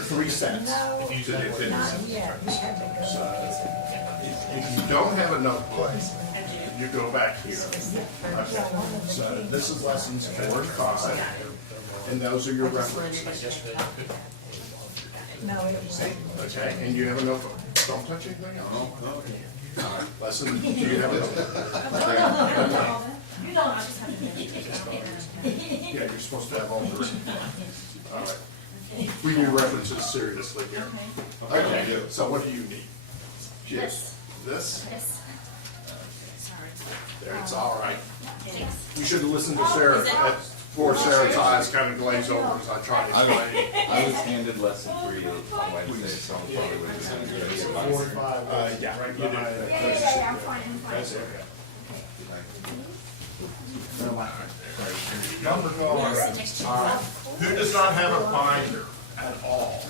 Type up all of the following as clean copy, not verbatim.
are 3 sets. No, To do 50 not cents. yet. We haven't got So, if you don't have a notebook, you go back here. Okay. So this is lessons 4 and 5, and those are your references. No, it wasn't. Okay, and you have a notebook. Don't touch anything else. All right, lesson, do you have a notebook? You don't, I just have to. Yeah, you're supposed to have all 3. All right. We do references seriously here. Okay, so what do you need? Just this? Yes. Sorry. There, it's all right. Thanks. You should have listened to Sarah. Before Sarah's eyes kind of glaze over as I tried to explain. I was handed lesson 3 on Wednesday, so I'm probably going to 4 and 5. Yeah, you did. Yeah, I'm fine, I'm fine. That's it. Yes, Number 12. All right. Who does not have a binder at all?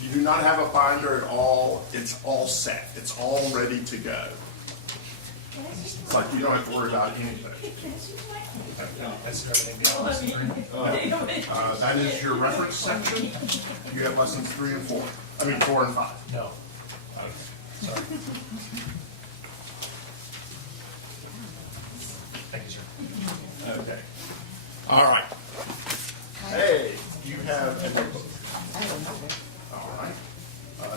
You do not have a binder at all. It's all set. It's all ready to go. It's like you don't have to worry about anything. That is your reference section. You have lessons 3 and 4. I mean 4 and 5. No. Okay, sorry. Thank you, sir. Okay. All right. Hey, you have a notebook. All right.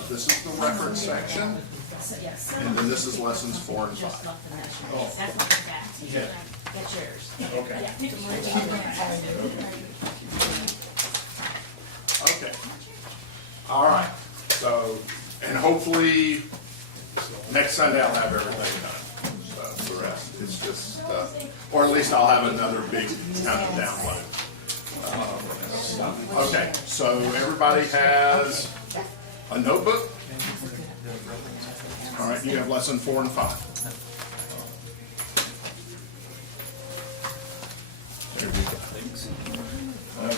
This is the reference section, Yes. and then this is lessons 4 and 5. That's not the fact. Yeah. That's yours. Okay. Okay. All right. So, and hopefully next Sunday I'll have everything done. So the rest is just, or at least I'll have another big kind of download. Okay. So everybody has a notebook. All right. You have lesson 4 and 5. There we go. Okay.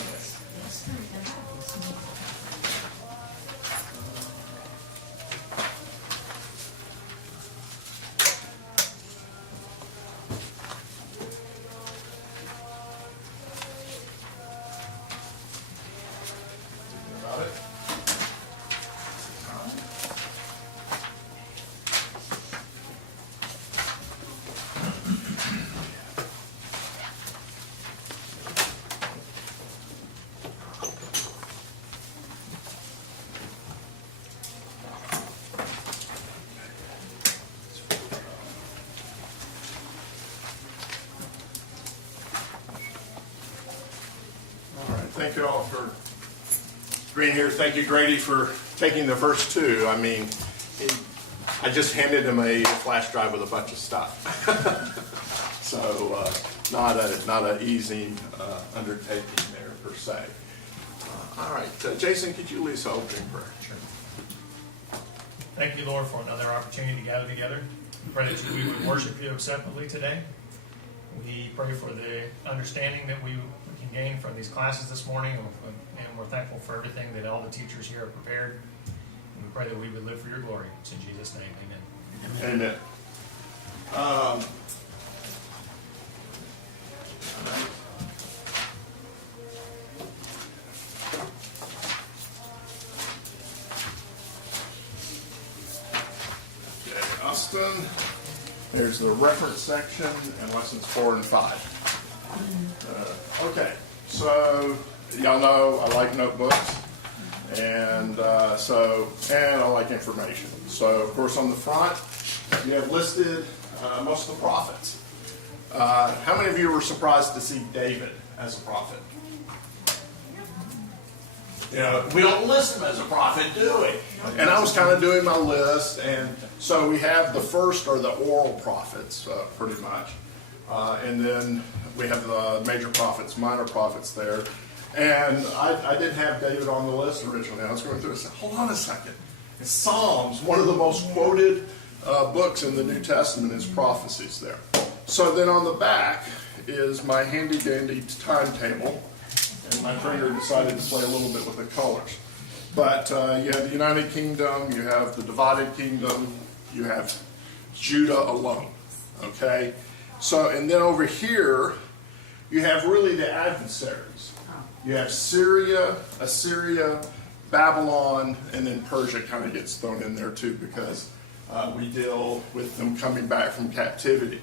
Got it? All right, thank you all for being here. Thank you, Grady, for taking the first 2. I mean, I just handed him a flash drive with a bunch of stuff. So not an easy undertaking there per se. All right, Jason, could you lead us opening prayer? Sure. Thank you, Lord, for another opportunity to gather together. We pray that we would worship you acceptably today. We pray for the understanding that we can gain from these classes this morning, and we're thankful for everything that all the teachers here have prepared. And we pray that we would live for your glory. It's in Jesus' name, amen. Amen. Okay, Austin, there's the reference section and lessons 4 and 5. Okay, so y'all know I like notebooks, and and I like information. So of course on the front you have listed most of the prophets. How many of you were surprised to see David as a prophet? You know, we don't list him as a prophet, do we? And I was kind of doing my list, and so we have the first are the oral prophets, pretty much. And then we have the major prophets, minor prophets there. And I didn't have David on the list originally. I was going through and said, hold on a second. It's Psalms, one of the most quoted books in the New Testament, is prophecies there. So then on the back is my handy-dandy timetable. And my printer decided to play a little bit with the colors. But you have the United Kingdom, you have the divided kingdom, you have Judah alone. Okay? So, and then over here, you have really the adversaries. You have Syria, Assyria, Babylon, and then Persia kind of gets thrown in there too because we deal with them coming back from captivity.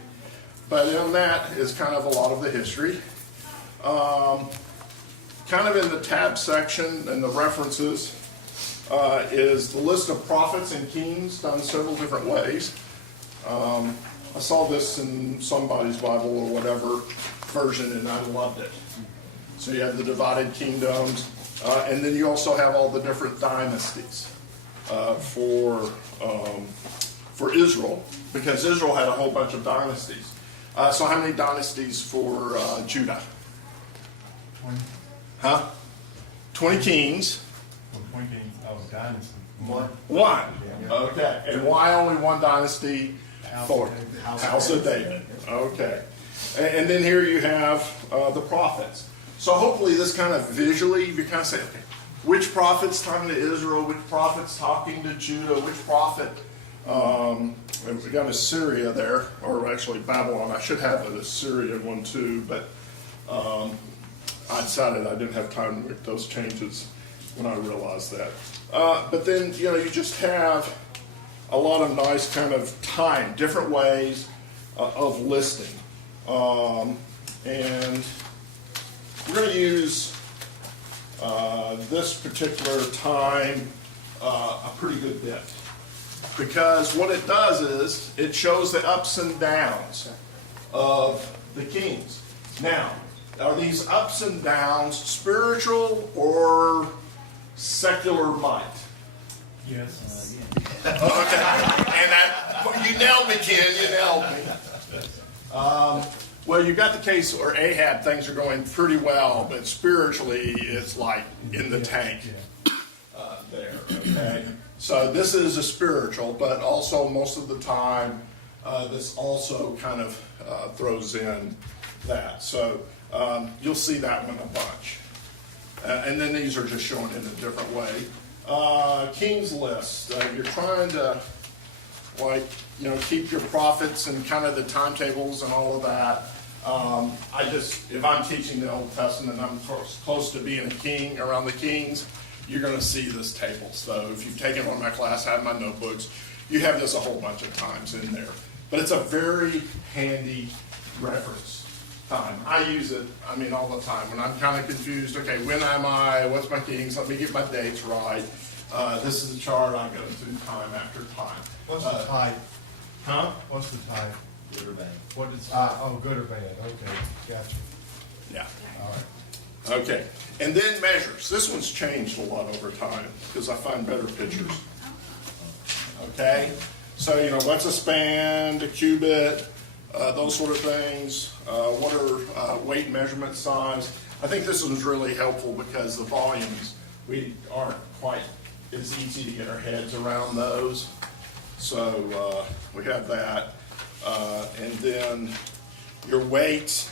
But in that is kind of a lot of the history. Kind of in the tab section and the references is the list of prophets and kings done several different ways. I saw this in somebody's Bible or whatever version, and I loved it. So you have the divided kingdoms, and then you also have all the different dynasties for Israel, because Israel had a whole bunch of dynasties. So how many dynasties for Judah? 20. Huh? 20 kings. Well, 20 kings. Oh, dynasty. One. Yeah. Okay. And why only one dynasty? For House of David. Okay. And then here you have the prophets. So hopefully this kind of visually, you kind of say, okay, which prophet's talking to Israel? Which prophet's talking to Judah? Which prophet? We got Assyria there, or actually Babylon. I should have an Assyrian one too, but I decided I didn't have time to make those changes when I realized that. But then, you just have a lot of nice kind of time, different ways of listing. And we're going to use this particular time a pretty good bit. Because what it does is it shows the ups and downs of the kings. Now, are these ups and downs spiritual or secular might? Yes. Okay, and you nailed me, Ken. You nailed me. Well, you got the case where Ahab, things are going pretty well, but spiritually, it's like in the tank there. Okay, so this is a spiritual, but also most of the time, this also kind of throws in that. So you'll see that one a bunch, and then these are just shown in a different way. King's list. You're trying to, keep your prophets and kind of the timetables and all of that. If I'm teaching the Old Testament and I'm close to being a king around the kings, you're going to see this table. So if you've taken one of my class, have my notebooks, you have this a whole bunch of times in there. But it's a very handy reference time. I use it, all the time. When I'm kind of confused, okay, when am I? What's my kings? Let me get my dates right. This is a chart I go through time after time. What's the type? Huh? What's the type? Good or bad? What is? Good or bad? Okay, gotcha. Yeah. All right. Okay. And then measures. This one's changed a lot over time because I find better pictures. Okay. So, what's a span, a cubit, those sort of things. What are weight measurement size? I think this was really helpful because the volumes, we aren't quite as easy to get our heads around those. So we have that. And then your weights,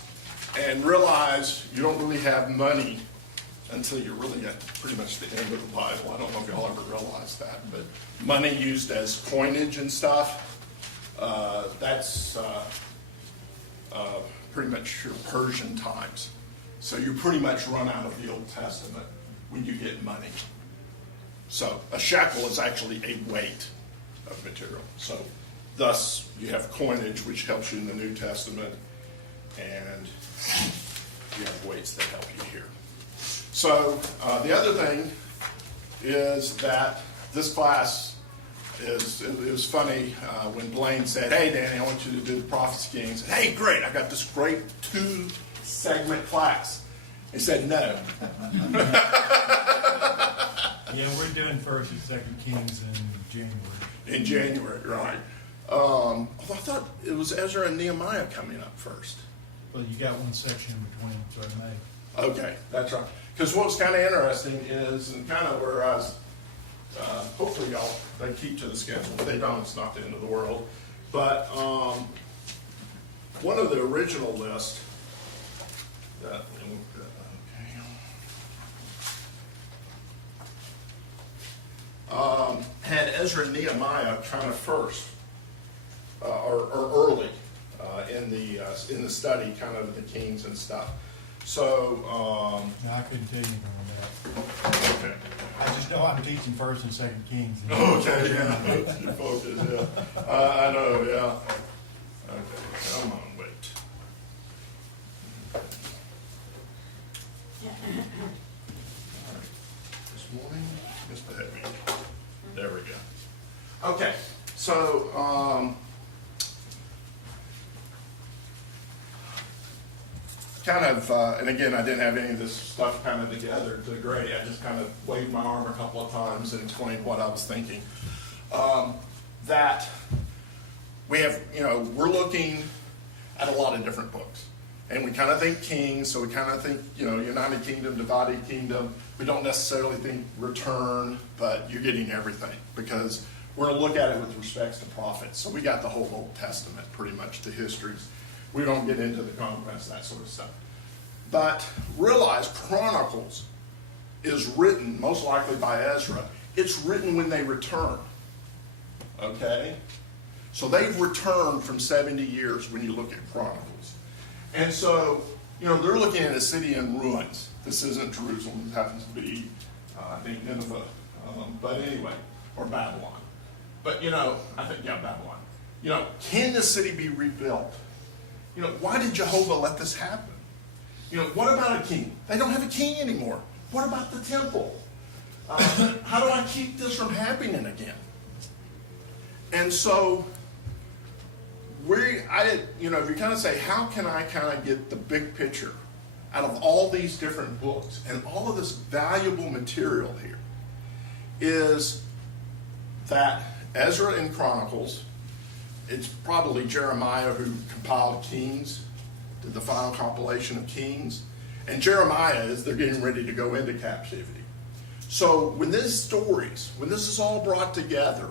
and realize you don't really have money until you're really at pretty much the end of the Bible. I don't know if y'all ever realized that, but money used as coinage and stuff, that's pretty much your Persian times. So you pretty much run out of the Old Testament when you get money. So a shekel is actually a weight of material. So thus you have coinage, which helps you in the New Testament, and you have weights that help you here. So the other thing is that this class it was funny when Blaine said, "Hey, Danny, I want you to do the Prophets Kings." I said, "Hey, great, I got this great 2-segment class." He said, "No." Yeah, we're doing 1st and 2nd Kings in January. In January, right. Although I thought it was Ezra and Nehemiah coming up first. Well, you got one section in between, so it may. Okay, that's right. Because what's kind of interesting is, and kind of where I was, hopefully y'all, they keep to the schedule. If they don't, it's not the end of the world. But one of the original lists, had Ezra and Nehemiah kind of first, or early in the study, kind of the kings and stuff. So No, I couldn't tell you anything on that. okay. I just know I'm teaching First and Second Kings. Okay, yeah, you focus, yeah. I know, yeah. Okay, come on, wait. This morning, misbehaved me. There we go. Okay, so, kind of, and again, I didn't have any of this stuff kind of together to grade. I just kind of waved my arm a couple of times and explained what I was thinking. That we have, we're looking at a lot of different books. And we kind of think Kings, so we kind of think, United Kingdom, divided kingdom. We don't necessarily think return, but you're getting everything because we're going to look at it with respects to prophets. So we got the whole Old Testament, pretty much, the histories. We don't get into the conquest, that sort of stuff. But realize Chronicles is written, most likely by Ezra. It's written when they return. Okay? So they've returned from 70 years when you look at Chronicles. And so, they're looking at a city in ruins. This isn't Jerusalem. It happens to be, I think, Nineveh. But anyway, or Babylon. But, I think, Babylon. Can the city be rebuilt? Why did Jehovah let this happen? What about a king? They don't have a king anymore. What about the temple? How do I keep this from happening again? And so, if you kind of say, how can I kind of get the big picture out of all these different books and all of this valuable material here, is that Ezra and Chronicles, it's probably Jeremiah who compiled Kings, did the final compilation of Kings. And Jeremiah is they're getting ready to go into captivity. So when this is all brought together,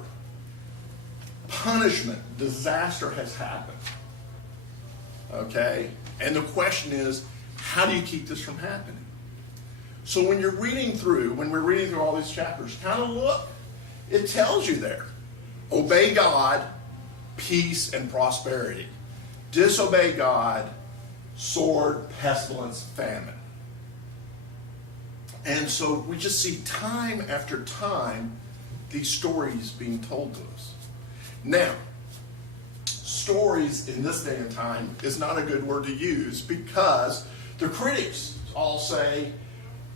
punishment, disaster has happened. Okay? And the question is, how do you keep this from happening? So when we're reading through all these chapters, kind of look. It tells you there. Obey God, peace and prosperity. Disobey God, sword, pestilence, famine. And so we just see time after time these stories being told to us. Now, stories in this day and time is not a good word to use because the critics all say,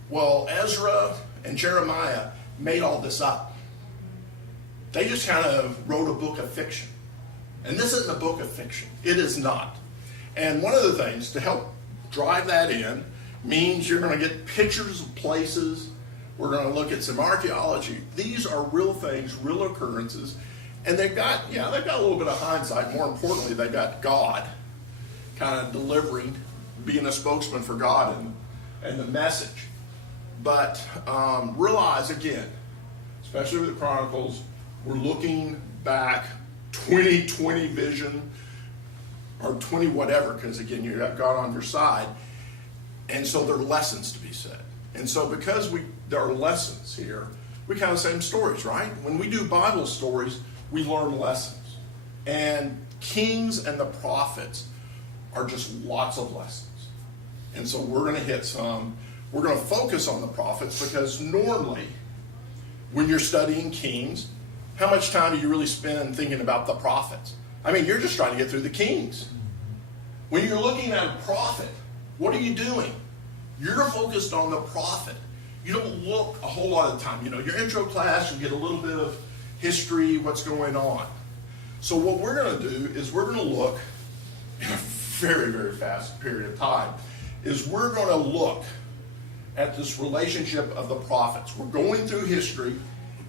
well, Ezra and Jeremiah made all this up. They just kind of wrote a book of fiction. And this isn't a book of fiction. It is not. And one of the things to help drive that in means you're going to get pictures of places. We're going to look at some archaeology. These are real things, real occurrences. And they've got a little bit of hindsight. More importantly, they got God kind of delivering, being a spokesman for God and the message. But realize, again, especially with the Chronicles, we're looking back 2020 vision, or 20 whatever, because again, you have God on your side. And so there are lessons to be said. And so because there are lessons here, we kind of say stories, right? When we do Bible stories, we learn lessons. And Kings and the Prophets are just lots of lessons. And so we're going to hit some. We're going to focus on the prophets because normally when you're studying Kings, how much time do you really spend thinking about the prophets? I mean, you're just trying to get through the Kings. When you're looking at a prophet, what are you doing? You're focused on the prophet. You don't look a whole lot of the time. Your intro class, you get a little bit of history, what's going on. So what we're going to do is we're going to look in a very, very fast period of time, is we're going to look at this relationship of the prophets. We're going through history,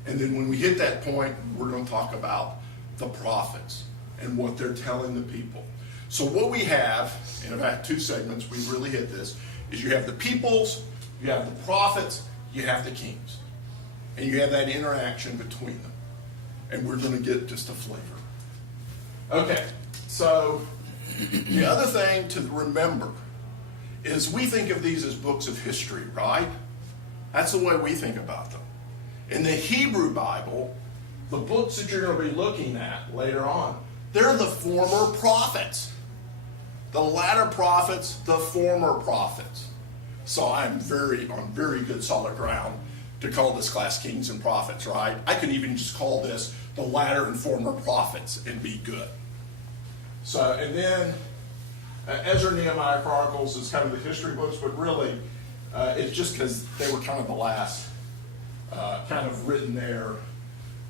and then when we hit that point, we're going to talk about the prophets and what they're telling the people. So what we have, in about 2 segments, we've really hit this, is you have the peoples, you have the prophets, you have the kings. And you have that interaction between them. And we're going to get just a flavor. Okay, so the other thing to remember is we think of these as books of history, right? That's the way we think about them. In the Hebrew Bible, the books that you're going to be looking at later on, they're the former prophets. The latter prophets, the former prophets. So I'm on very good solid ground to call this class Kings and Prophets, right? I could even just call this the latter and former prophets and be good. So, and then Ezra, Nehemiah, Chronicles is kind of the history books, but really it's just because they were kind of the last kind of written there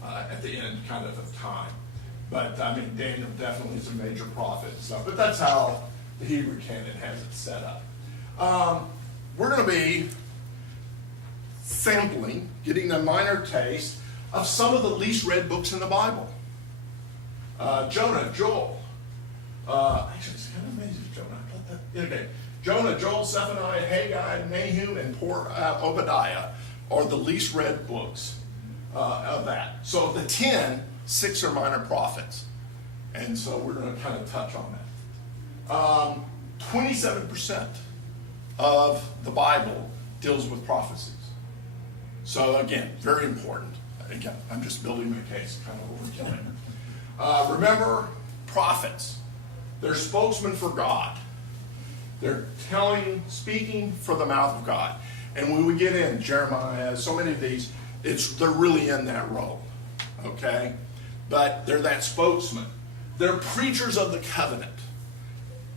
at the end kind of time. But I mean, Daniel definitely is a major prophet and stuff, but that's how the Hebrew canon has it set up. We're going to be sampling, getting a minor taste of some of the least read books in the Bible. Jonah, Joel. Actually, it's kind of amazing, Jonah. Okay. Jonah, Joel, Zephaniah, Haggai, Nahum, and poor Obadiah are the least read books of that. So of the 10, 6 are minor prophets. And so we're going to kind of touch on that. 27% of the Bible deals with prophecies. So again, very important. Again, I'm just building my case, kind of overkilling. Remember, prophets. They're spokesmen for God. They're speaking for the mouth of God. And when we get in Jeremiah, so many of these, they're really in that role. Okay? But they're that spokesman. They're preachers of the covenant.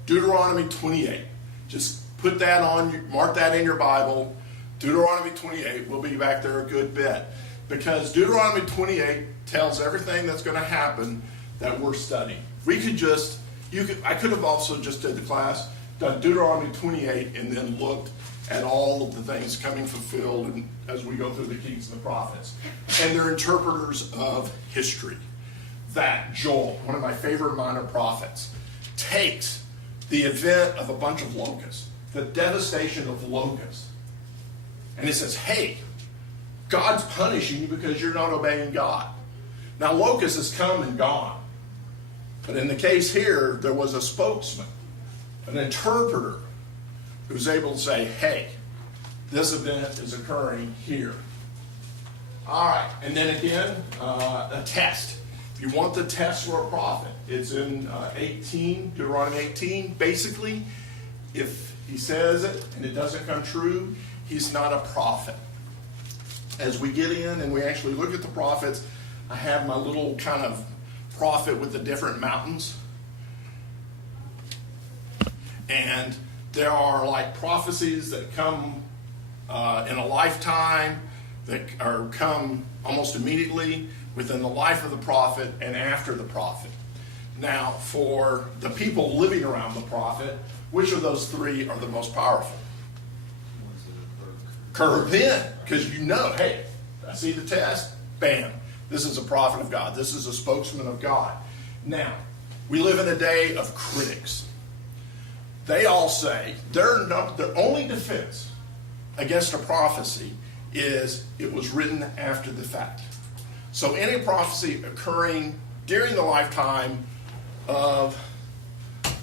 Deuteronomy 28. Just put that on, mark that in your Bible. Deuteronomy 28, we'll be back there a good bit. Because Deuteronomy 28 tells everything that's going to happen that we're studying. We could just, I could have also just did the class, done Deuteronomy 28, and then looked at all of the things coming fulfilled and as we go through the Kings and the Prophets. And they're interpreters of history. That Joel, one of my favorite minor prophets, takes the event of a bunch of locusts, the devastation of locusts, and it says, hey, God's punishing you because you're not obeying God. Now, locusts has come and gone. But in the case here, there was a spokesman, an interpreter, who's able to say, hey, this event is occurring here. All right, and then again, a test. If you want the test for a prophet, it's in 18, Deuteronomy 18. Basically, if he says it and it doesn't come true, he's not a prophet. As we get in and we actually look at the prophets, I have my little kind of prophet with the different mountains. And there are like prophecies that come in a lifetime, that are come almost immediately within the life of the prophet and after the prophet. Now, for the people living around the prophet, which of those three are the most powerful? Curve in, because you know, hey, I see the test, bam, this is a prophet of God. This is a spokesman of God. Now, we live in a day of critics. They all say their only defense against a prophecy is it was written after the fact. So any prophecy occurring during the lifetime of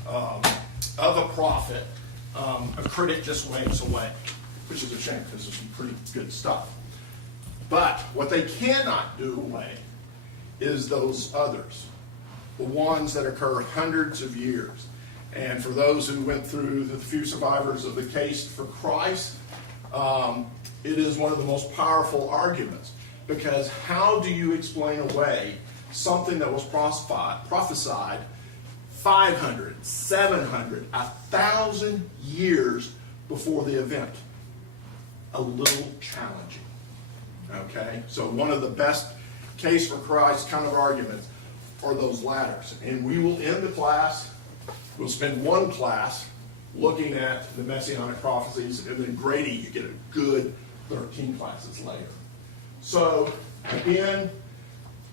a prophet, a critic just waves away, which is a shame because there's some pretty good stuff. But what they cannot do away is those others, the ones that occur hundreds of years. And for those who went through the few survivors of the case for Christ, it is one of the most powerful arguments. Because how do you explain away something that was prophesied 500, 700, 1,000 years before the event? A little challenging. Okay? So one of the best case for Christ kind of arguments are those ladders. And we will end the class. We'll spend one class looking at the Messianic prophecies, and then Grady, you get a good 13 classes later. So, again,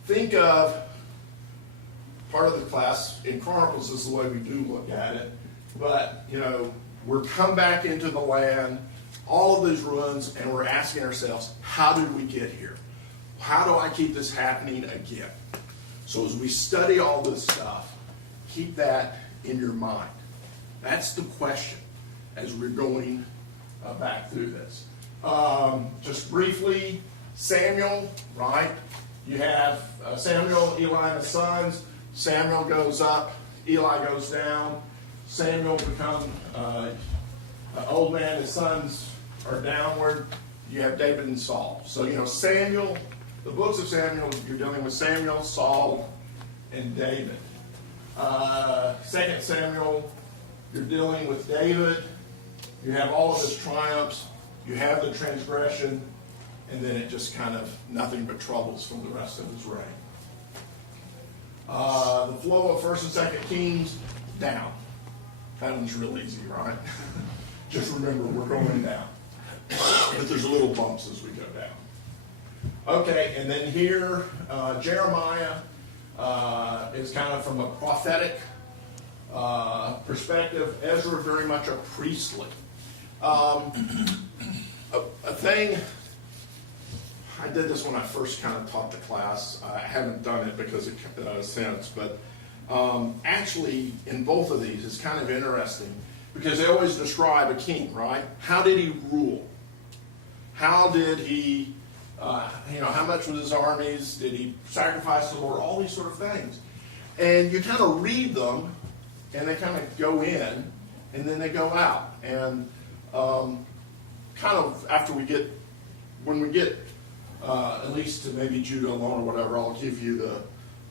think of part of the class in Chronicles is the way we do look at it. But, we're come back into the land, all of these ruins, and we're asking ourselves, how did we get here? How do I keep this happening again? So as we study all this stuff, keep that in your mind. That's the question as we're going back through this. Just briefly, Samuel, right? You have Samuel, Eli, and his sons. Samuel goes up, Eli goes down. Samuel becomes an old man, his sons are downward. you have David and Saul. So, Samuel, the books of Samuel, you're dealing with Samuel, Saul, and David. 2 Samuel, you're dealing with David. You have all of his triumphs. You have the transgression. And then it just kind of nothing but troubles from the rest of his reign. The flow of 1st and 2nd Kings, down. That one's real easy, right? Just remember, we're going down. But there's little bumps as we go down. Okay, and then here, Jeremiah is kind of from a prophetic perspective. Ezra very much a priestly. A thing, I did this when I first kind of taught the class. I haven't done it because it since, but actually in both of these it's kind of interesting because they always describe a king, right? How did he rule? How did he, how much was his armies? Did he sacrifice the Lord? All these sort of things. And you kind of read them, and they kind of go in, and then they go out. And kind of after when we get at least to maybe Judah alone or whatever, I'll give you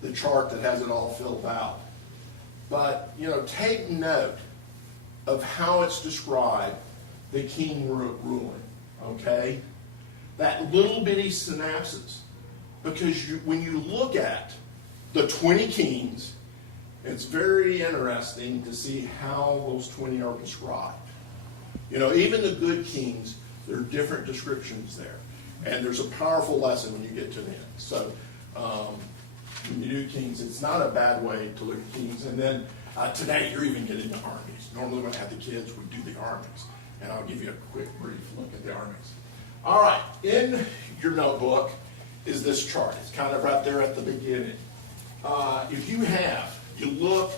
the chart that has it all filled out. But, take note of how it's described, the king ruling. Okay? That little bitty synapses. Because when you look at the 20 kings, it's very interesting to see how those 20 are described. Even the good kings, there are different descriptions there. And there's a powerful lesson when you get to the end. So, when you do kings, it's not a bad way to look at kings. And then today, you're even getting the armies. Normally when I have the kids, we do the armies. And I'll give you a quick, brief look at the armies. All right, in your notebook is this chart. It's kind of right there at the beginning. If you look,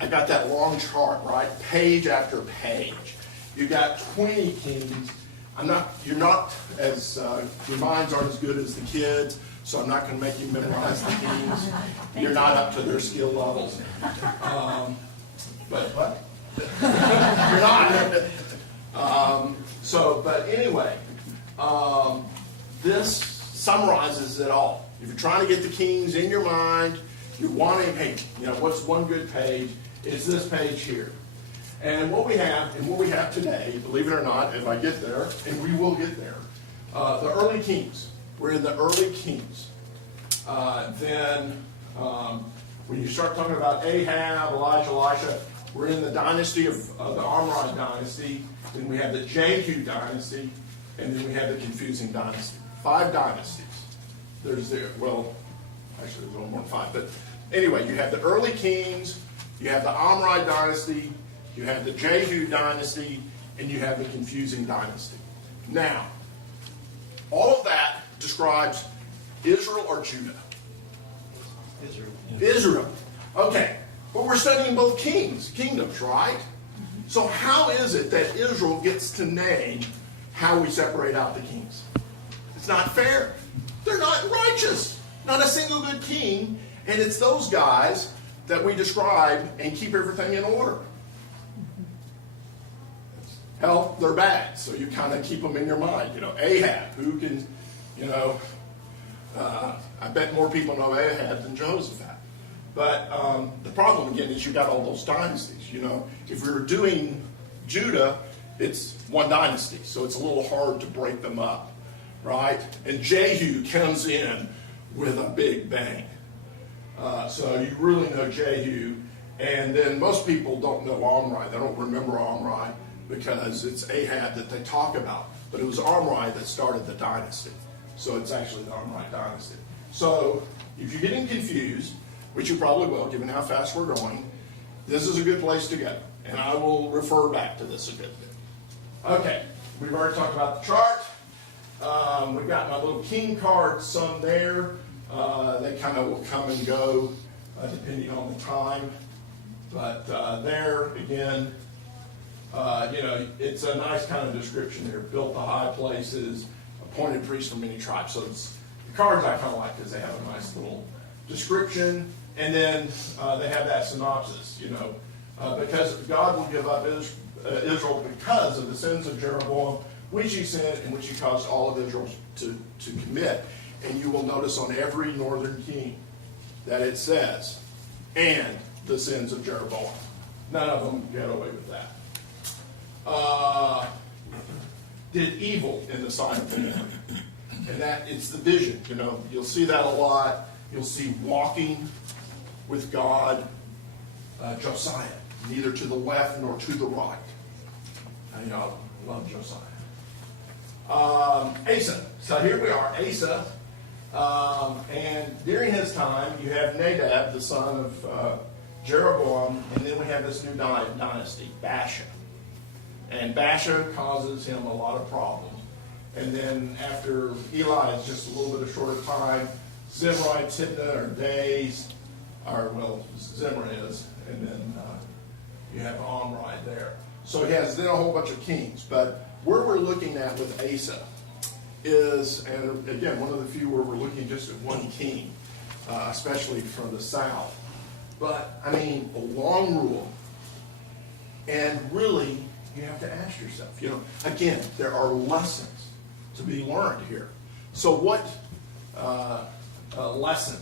I got that long chart, right? Page after page. You got 20 kings. Your minds aren't as good as the kids, so I'm not going to make you memorize the kings. You're not up to their skill levels. But what? You're not. But anyway, this summarizes it all. If you're trying to get the kings in your mind, you're wanting, what's one good page? It's this page here. And what we have today, believe it or not, if I get there, and we will get there, the early kings. We're in the early kings. Then when you start talking about Ahab, Elijah, Elisha, we're in the dynasty of the Omride dynasty. Then we have the Jehu dynasty, and then we have the confusing dynasty. 5 dynasties. There's actually there's a little more than 5. But anyway, you have the early kings, you have the Omride dynasty, you have the Jehu dynasty, and you have the confusing dynasty. Now, all of that describes Israel or Judah? Israel. Israel. Okay, but we're studying both kingdoms, right? So how is it that Israel gets to name how we separate out the kings? It's not fair. They're not righteous. Not a single good king, and it's those guys that we describe and keep everything in order. Hell, they're bad, so you kind of keep them in your mind. Ahab, who can, I bet more people know Ahab than Jehoshaphat. But the problem, again, is you got all those dynasties. If we were doing Judah, it's one dynasty, so it's a little hard to break them up, right? And Jehu comes in with a big bang. So you really know Jehu. And then most people don't know Omri. They don't remember Omri because it's Ahab that they talk about. But it was Omri that started the dynasty. So it's actually the Omri dynasty. So if you're getting confused, which you probably will, given how fast we're going, this is a good place to go. And I will refer back to this a good bit. Okay, we've already talked about the chart. We've got my little king cards, some there. They kind of will come and go depending on the time. But there, again, it's a nice kind of description there. Built the high places, appointed priests from many tribes. So the cards I kind of like because they have a nice little description. And then they have that synopsis, because God will give up Israel because of the sins of Jeroboam, which he sinned and which he caused all of Israel to commit. And you will notice on every northern king that it says, and the sins of Jeroboam. None of them get away with that. Did evil in the sight of the Lord. And that, it's the vision, you know. You'll see that a lot. You'll see walking with God. Josiah, neither to the left nor to the right. I love Josiah. Asa. So here we are, Asa. And during his time, you have Nadab, the son of Jeroboam, and then we have this new dynasty, Baasha. And Baasha causes him a lot of problems. And then after Eli is just a little bit of shorter time, Zimri, Tibnah are days, Zimri is, and then you have Omri there. So he has then a whole bunch of kings. But where we're looking at with Asa is, and again, one of the few where we're looking just at one king, especially from the south. But, I mean, a long rule. And really, you have to ask yourself, again, there are lessons to be learned here. So what lesson,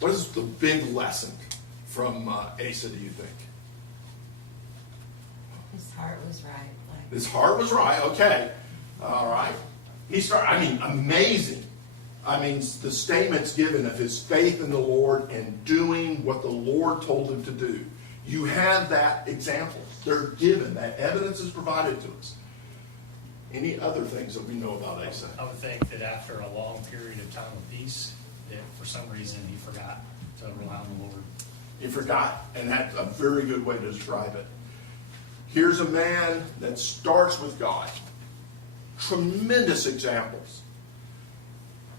what is the big lesson from Asa, do you think? His heart was right. His heart was right, okay. All right. Amazing. The statements given of his faith in the Lord and doing what the Lord told him to do. You have that example. They're given. That evidence is provided to us. Any other things that we know about Asa? I would think that after a long period of time of peace, that for some reason he forgot to rely on the Lord. He forgot, and that's a very good way to describe it. Here's a man that starts with God. Tremendous examples.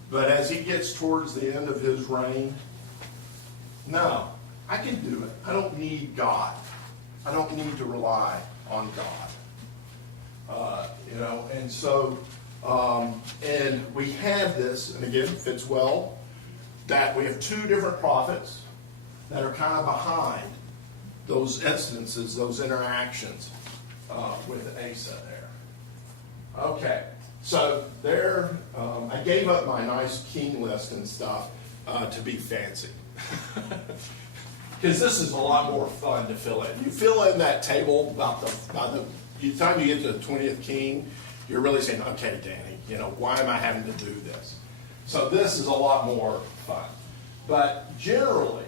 But as he gets towards the end of his reign, no, I can do it. I don't need God. I don't need to rely on God. And so, and we have this, and again, fits well, that we have two different prophets that are kind of behind those instances, those interactions with Asa there. Okay, so there, I gave up my nice king list and stuff to be fancy. Because this is a lot more fun to fill in. You fill in that table by the time you get to the 20th king, you're really saying, okay, Danny, why am I having to do this? So this is a lot more fun. But generally,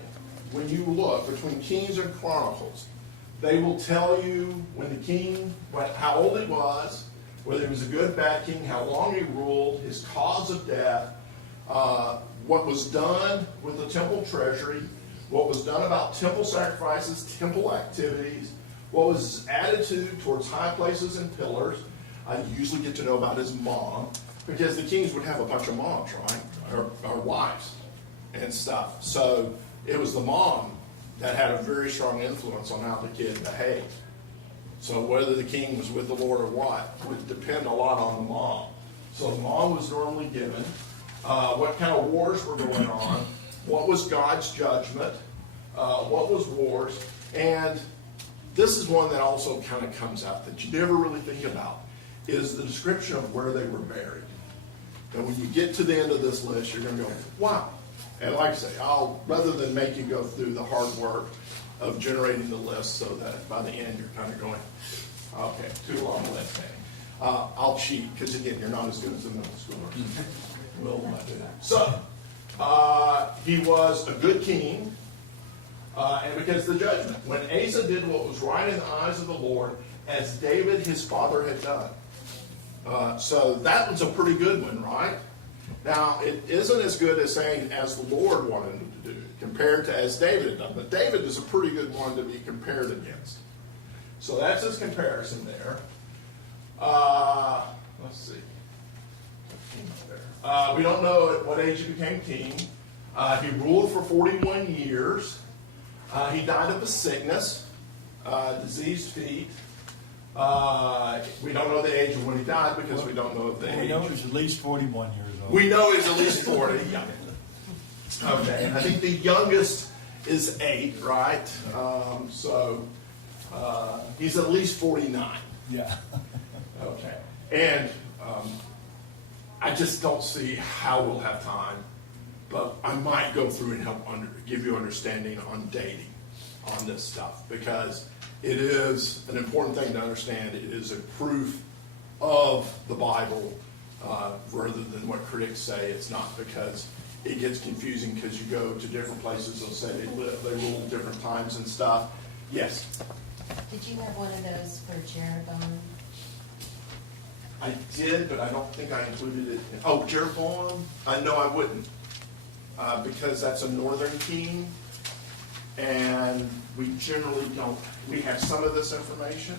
when you look between Kings and Chronicles, they will tell you when the king, how old he was, whether he was a good, bad king, how long he ruled, his cause of death, what was done with the temple treasury, what was done about temple sacrifices, temple activities, what was his attitude towards high places and pillars. I usually get to know about his mom, because the kings would have a bunch of moms, right? Or wives and stuff. So it was the mom that had a very strong influence on how the kid behaved. So whether the king was with the Lord or what would depend a lot on the mom. So the mom was normally given what kind of wars were going on, what was God's judgment, what was wars, and this is one that also kind of comes out that you never really think about, is the description of where they were buried. And when you get to the end of this list, you're going to go, wow. And like I say, rather than make you go through the hard work of generating the list so that by the end you're kind of going, okay, too long list. I'll cheat, because again, you're not as good as the middle schoolers. We'll do that. So, he was a good king, and because the judgment, when Asa did what was right in the eyes of the Lord, as David his father had done. So that was a pretty good one, right? Now, it isn't as good as saying as the Lord wanted him to do, compared to as David had done. But David is a pretty good one to be compared against. So that's his comparison there. Let's see. We don't know at what age he became king. He ruled for 41 years. He died of a sickness, diseased feet. We don't know the age of when he died, because we don't know the age. We know he's at least 41 years old. We know he's at least 40. Yeah. Okay. I think the youngest is 8, right? He's at least 49. Yeah. Okay. And I just don't see how we'll have time, but I might go through and help give you understanding on dating on this stuff, because it is an important thing to understand. It is a proof of the Bible rather than what critics say it's not, because it gets confusing because you go to different places, they'll say they rule at different times and stuff. Yes? Did you have one of those for Jeroboam? I did, but I don't think I included it. Oh, Jeroboam? No, I wouldn't. Because that's a northern king, and we generally don't. We have some of this information.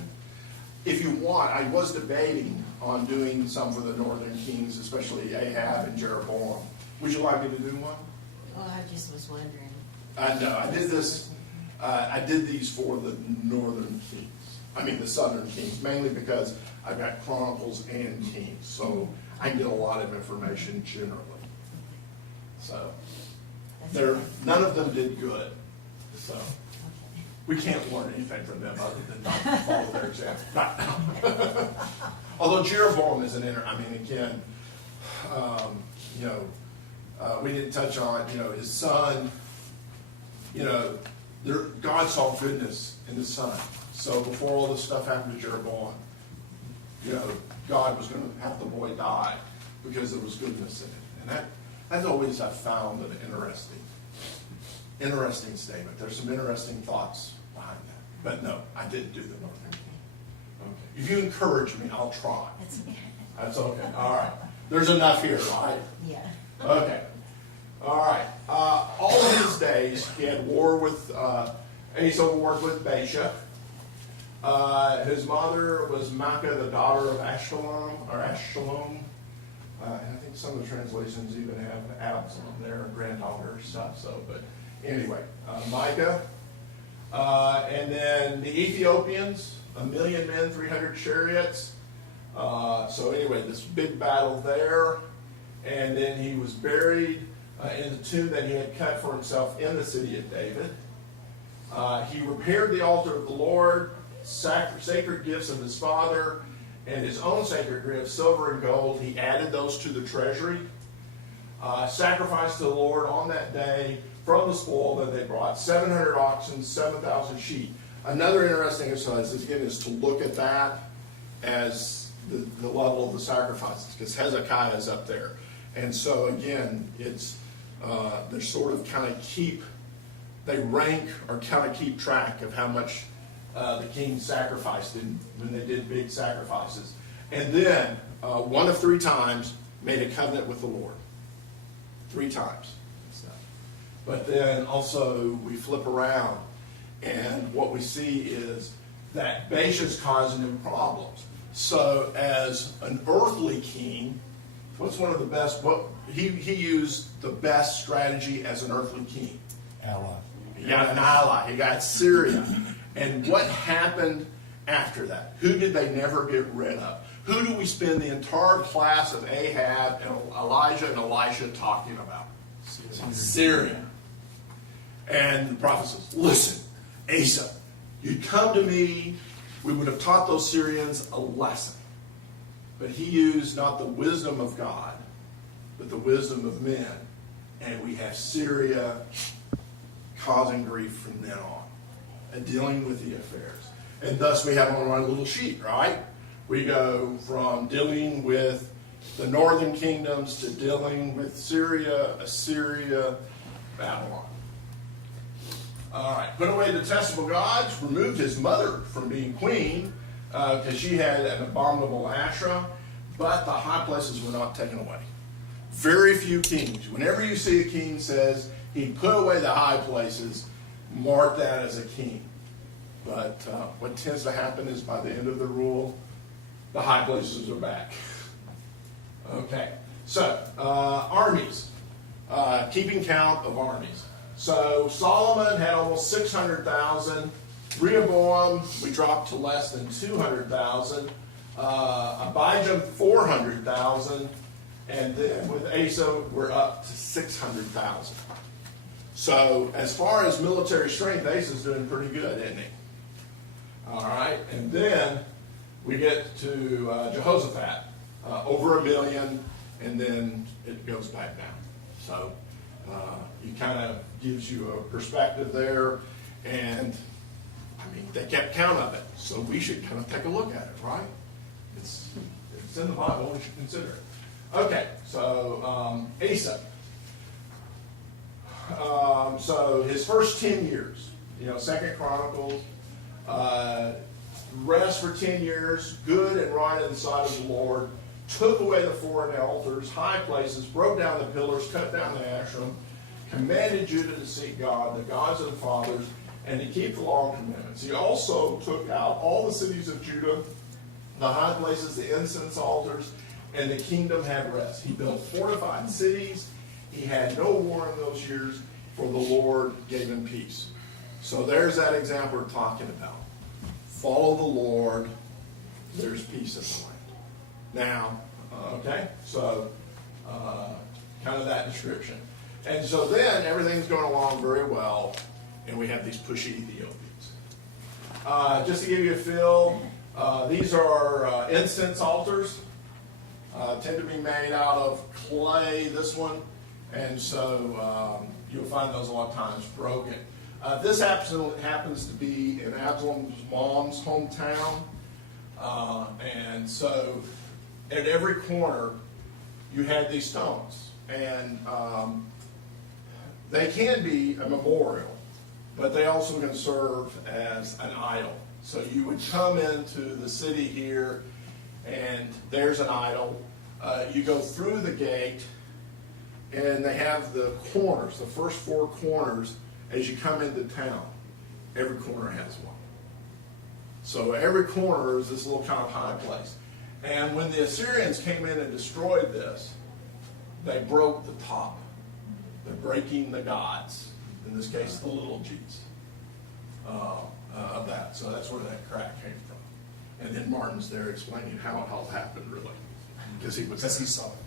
If you want, I was debating on doing some for the northern kings, especially Ahab and Jeroboam. Would you like me to do one? Well, I just was wondering. I know. I did this. I did these for the northern kings. I mean the southern kings, mainly because I've got Chronicles and Kings, so I can get a lot of information generally. So none of them did good. So we can't learn anything from them other than not follow their example. Right. Although Jeroboam is I mean, again, we didn't touch on, his son, God saw goodness in his son. So before all this stuff happened to Jeroboam, God was going to have the boy die because there was goodness in it. And that's always I've found an interesting statement. There's some interesting thoughts behind that. But no, I didn't do the northern king. Okay. If you encourage me, I'll try. That's okay. That's okay. All right. There's enough here, right? Yeah. Okay. All right. All of his days, he had war with, Asa warred with Baasha. His mother was Maacah, the daughter of Ashkelon. And I think some of the translations even have Absalom there, granddaughter stuff. So, but anyway, Micah. And then the Ethiopians, 1,000,000 men, 300 chariots. So anyway, this big battle there. And then he was buried in the tomb that he had cut for himself in the city of David. He repaired the altar of the Lord, sacred gifts of his father, and his own sacred gifts, silver and gold. He added those to the treasury. Sacrificed to the Lord on that day from the spoil that they brought, 700 oxen, 7,000 sheep. Another interesting exercise, again, is to look at that as the level of the sacrifices, because Hezekiah is up there. And so, again, it's they sort of kind of they rank or kind of keep track of how much the king sacrificed when they did big sacrifices. And then, one of 3 times, made a covenant with the Lord. 3 times. But then also, we flip around, and what we see is that Baasha's causing him problems. So, as an earthly king, what's one of the best? He used the best strategy as an earthly king. Ally. He got an ally. He got Syria. And what happened after that? Who did they never get rid of? Who do we spend the entire class of Ahab and Elijah and Elisha talking about? Syria. And the prophet says, listen, Asa, you'd come to me, we would have taught those Syrians a lesson. But he used not the wisdom of God, but the wisdom of men. And we have Syria causing grief from then on and dealing with the affairs. And thus we have on our little sheet, right? We go from dealing with the northern kingdoms to dealing with Syria, Assyria, Babylon. All right, put away the detestable gods, removed his mother from being queen because she had an abominable Asherah, but the high places were not taken away. Very few kings. Whenever you see a king says he put away the high places, mark that as a king. But what tends to happen is by the end of the rule, the high places are back. Okay, so armies, keeping count of armies. So Solomon had almost 600,000. Rehoboam, we dropped to less than 200,000. Abijah, 400,000. And then with Asa, we're up to 600,000. So as far as military strength, Asa's doing pretty good, isn't he? All right, and then we get to Jehoshaphat. over 1 million, and then it goes back down. So it kind of gives you a perspective there, and I mean, they kept count of it, so we should kind of take a look at it, right? It's in the Bible, we should consider it. Okay, so Asa. So his first 10 years, 2 Chronicles, rest for 10 years, good and right in the sight of the Lord, took away the foreign altars, high places, broke down the pillars, cut down the Asherim, commanded Judah to seek God, the gods of the fathers, and to keep the law and commandments. He also took out all the cities of Judah, the high places, the incense altars, and the kingdom had rest. He built fortified cities. He had no war in those years, for the Lord gave him peace. So there's that example we're talking about. Follow the Lord, there's peace in the land. Now, okay, so kind of that description. And so then everything's going along very well, and we have these pushy Ethiopians. Just to give you a feel, these are incense altars. Tend to be made out of clay, this one, and so you'll find those a lot of times broken. This happens to be in Absalom's mom's hometown, and so at every corner you had these stones, and they can be a memorial, but they also can serve as an idol. So you would come into the city here, and there's an idol. You go through the gate, and they have the corners, the first 4 corners, as you come into town. Every corner has one. So every corner is this little kind of high place. And when the Assyrians came in and destroyed this, they broke the top. They're breaking the gods, in this case the little g's, of that. So that's where that crack came from. And then Martin's there explaining how it all happened, really. Because he saw it.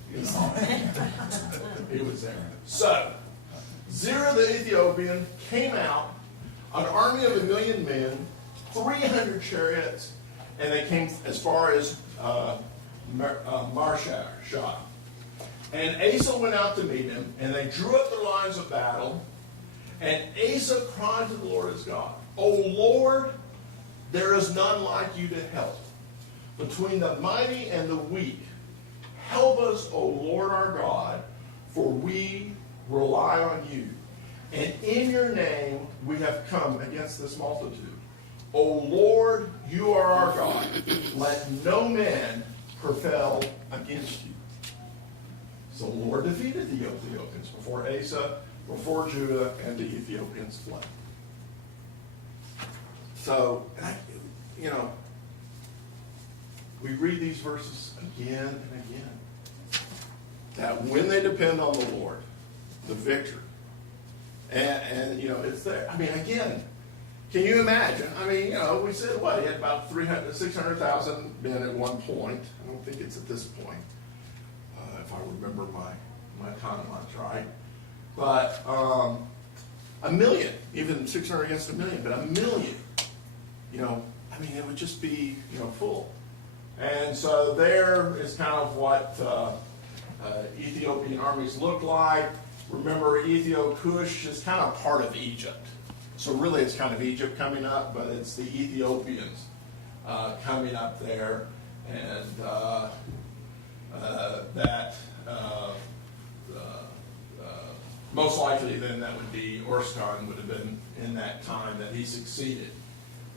He was there. So, Zerah the Ethiopian came out, an army of 1 million men, 300 chariots, and they came as far as Marshah. And Asa went out to meet him, and they drew up their lines of battle, and Asa cried to the Lord his God, O Lord, there is none like you to help. Between the mighty and the weak, help us, O Lord our God, for we rely on you. And in your name we have come against this multitude. O Lord, you are our God. Let no man prevail against you. So the Lord defeated the Ethiopians before Asa, before Judah, and the Ethiopians fled. So, we read these verses again and again. That when they depend on the Lord, the victory. And it's there. I mean, again, can you imagine? I mean, we said, he had about 600,000 men at one point. I don't think it's at this point, if I remember my timelines right. But 1 million, even 600 against 1 million, but 1 million, it would just be, full. And so there is kind of what Ethiopian armies look like. Remember, Ethiopia-Cush is kind of part of Egypt. So really it's kind of Egypt coming up, but it's the Ethiopians coming up there. And most likely then that would be, Orskan would have been in that time that he succeeded.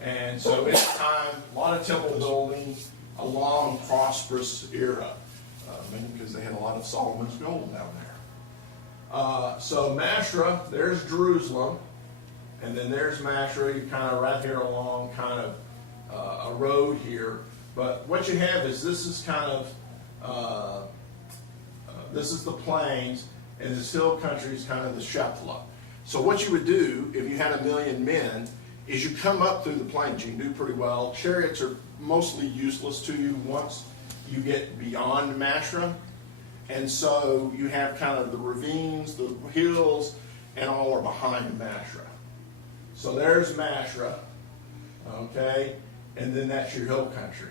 And so in that time, a lot of temple building, a long, prosperous era. Because they had a lot of Solomon's gold down there. So Mashra, there's Jerusalem, and then there's Mashra. You kind of right here along kind of a road here. But what you have is this is kind of this is the plains, and this hill country is kind of the Shephelah. So what you would do if you had 1 million men is you come up through the plains. You can do pretty well. Chariots are mostly useless to you once you get beyond Mashra. And so you have kind of the ravines, the hills, and all are behind Mashra. So there's Mashra, okay? And then that's your hill country.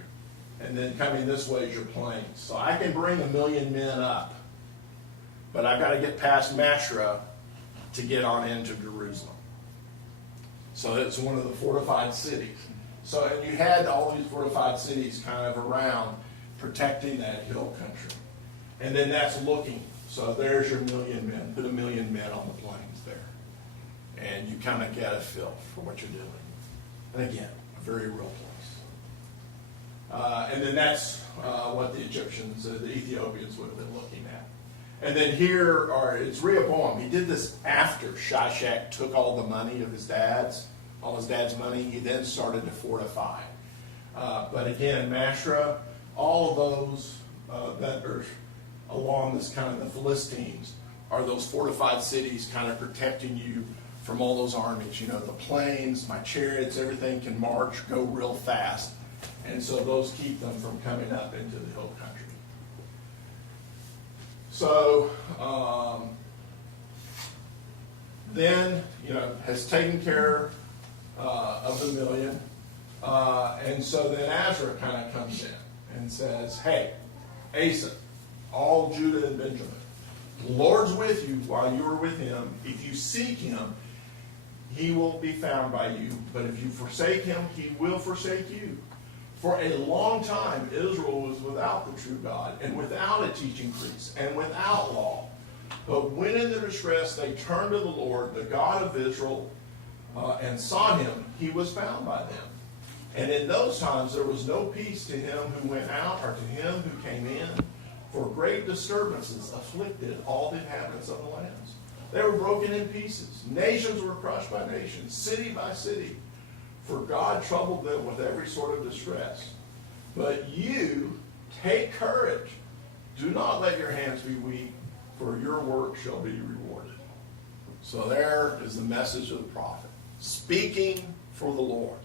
and then coming this way is your plains. So I can bring 1 million men up, but I've got to get past Mashra to get on into Jerusalem. So it's one of the fortified cities. So and you had all these fortified cities kind of around protecting that hill country. And then that's looking. So there's your 1 million men. Put 1 million men on the plains there. And you kind of get a feel for what you're doing. And again, a very real place. And then that's what the Egyptians, the Ethiopians would have been looking at. And then here it's Rehoboam. He did this after Shishak took all the money of his dad's, all his dad's money. He then started to fortify. But again, Mashra, all of those that are along this kind of the Philistines are those fortified cities kind of protecting you from all those armies. You know, the planes, my chariots, everything can march, go real fast. And so those keep them from coming up into the hill country. So then, you know, has taken care of the 1 million. And so then Azra kind of comes in and says, hey, Asa, all Judah and Benjamin, the Lord's with you while you are with him. If you seek him, he will be found by you. But if you forsake him, he will forsake you. For a long time, Israel was without the true God, and without a teaching priest, and without law. But when in their distress they turned to the Lord, the God of Israel, and sought him, he was found by them. And in those times there was no peace to him who went out, or to him who came in. For great disturbances afflicted all the inhabitants of the lands. They were broken in pieces. Nations were crushed by nations, city by city. For God troubled them with every sort of distress. But you take courage. Do not let your hands be weak, for your work shall be rewarded. So there is the message of the prophet, speaking for the Lord.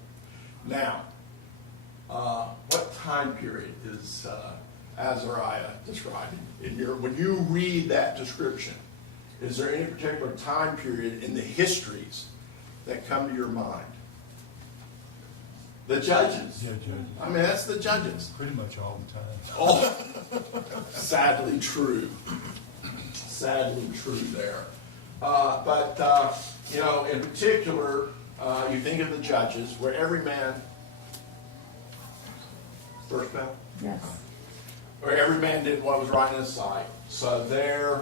Now, what time period is Azariah describing? When you read that description, is there any particular time period in the histories that come to your mind? The Judges. Yeah, Judges. I mean, that's the Judges. Pretty much all the time. Oh, sadly true. Sadly true there. But you know, in particular, you think of the Judges, where every man, first man? Yes. Where every man did what was right in his sight. So they're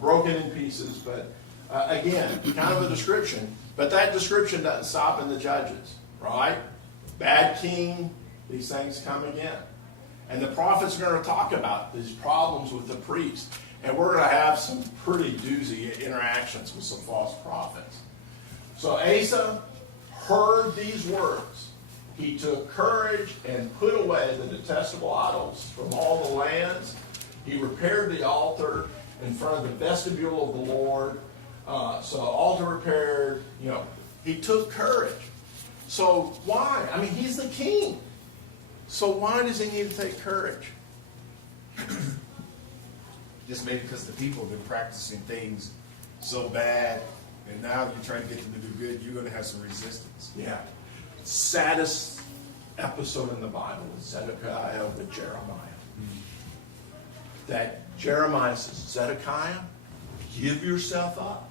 broken in pieces, but again, kind of a description. But that description doesn't stop in the Judges, right? Bad king, these things come again. And the prophet's going to talk about these problems with the priest. And we're going to have some pretty doozy interactions with some false prophets. So Asa heard these words. He took courage and put away the detestable idols from all the lands. He repaired the altar in front of the vestibule of the Lord. So altar repaired, you know, he took courage. So why? I mean, he's the king. So why does he need to take courage? Just maybe because the people have been practicing things so bad, and now you're trying to get them to do good, you're going to have some resistance. Yeah. Saddest episode in the Bible is Zedekiah with Jeremiah. That Jeremiah says, Zedekiah, give yourself up.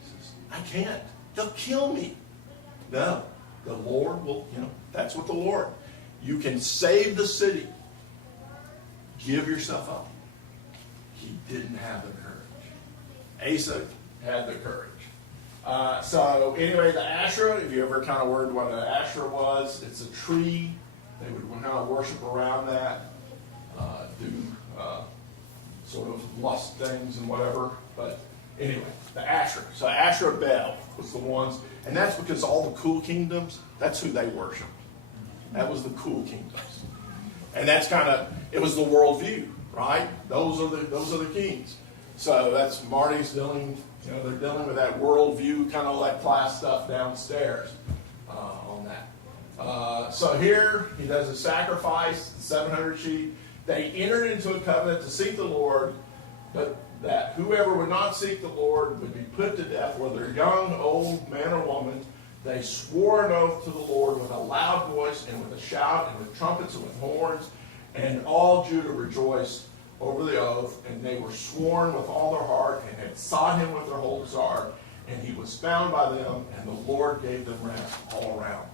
He says, I can't. They'll kill me. No. The Lord will, you know, that's what the Lord. You can save the city. Give yourself up. He didn't have the courage. Asa had the courage. So anyway, the Asherah, if you ever kind of wondered what an Asherah was, it's a tree. They would kind of worship around that, do sort of lust things and whatever. But anyway, the Asherah. So Asherah Bel was the ones, and that's because all the cool kingdoms, that's who they worshiped. That was the cool kingdoms. And that's kind of, it was the worldview, right? Those are the kings. So that's Marty's dealing, you know, they're dealing with that worldview, kind of like class stuff downstairs on that. So here, he does a sacrifice, 700 sheep. They entered into a covenant to seek the Lord, but that whoever would not seek the Lord would be put to death, whether young, old, man, or woman. They swore an oath to the Lord with a loud voice and with a shout and with trumpets and with horns. And all Judah rejoiced over the oath, and they were sworn with all their heart and had sought him with their whole heart. And he was found by them, and the Lord gave them rest all around.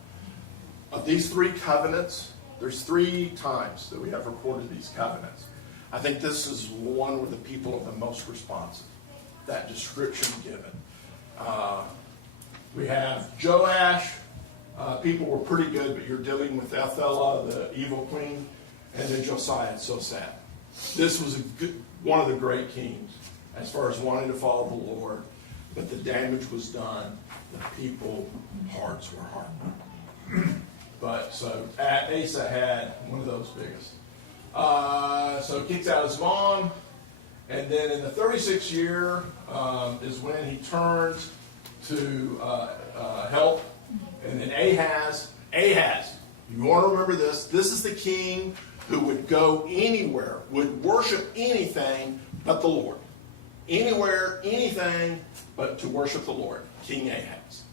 Of these 3 covenants, there's 3 times that we have recorded these covenants. I think this is one where the people are the most responsive. That description given. We have Joash. People were pretty good, but you're dealing with Athaliah, the evil queen, and then Josiah. It's so sad. This was one of the great kings as far as wanting to follow the Lord, but the damage was done. The people's hearts were hardened. But so Asa had one of those biggest. So he kicks out his mom, and then in the 36th year is when he turns to help. And then Ahaz, you want to remember this, this is the king who would go anywhere, would worship anything but the Lord. Anywhere, anything but to worship the Lord, King Ahaz.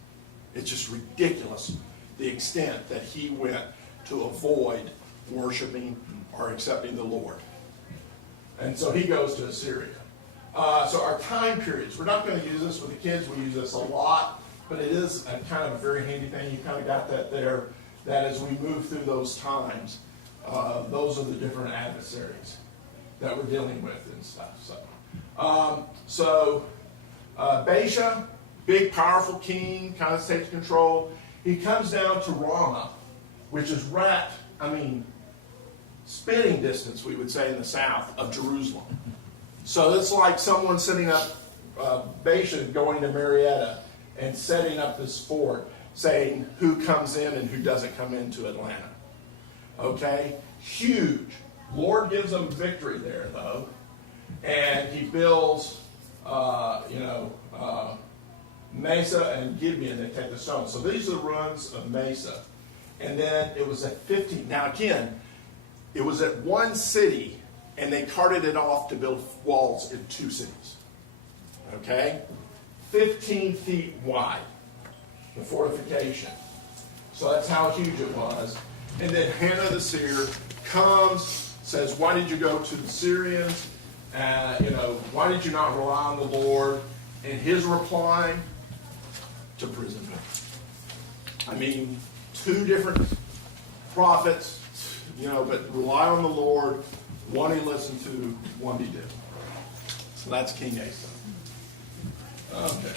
It's just ridiculous the extent that he went to avoid worshiping or accepting the Lord. And so he goes to Assyria. So our time periods, we're not going to use this with the kids, we use this a lot, but it is a kind of a very handy thing. You kind of got that there, that as we move through those times, those are the different adversaries that we're dealing with and stuff. So Baasha, big powerful king, kind of takes control. He comes down to Ramah, which is spitting distance, we would say, in the south of Jerusalem. So it's like someone setting up, Baasha going to Marietta and setting up this fort, saying who comes in and who doesn't come into Atlanta. Okay? Huge. Lord gives them victory there, though. And he builds, Mesa and Gibeon, they take the stone. So these are the ruins of Mesa. And then it was at 15. Now again, it was at one city, and they carted it off to build walls in 2 cities. Okay? 15 feet wide, the fortification. So that's how huge it was. And then Hannah the seer comes, says, why did you go to the Syrians? Why did you not rely on the Lord? And his reply, to prison. 2 different prophets, but rely on the Lord. One he listened to, one he did. So that's King Asa. Okay.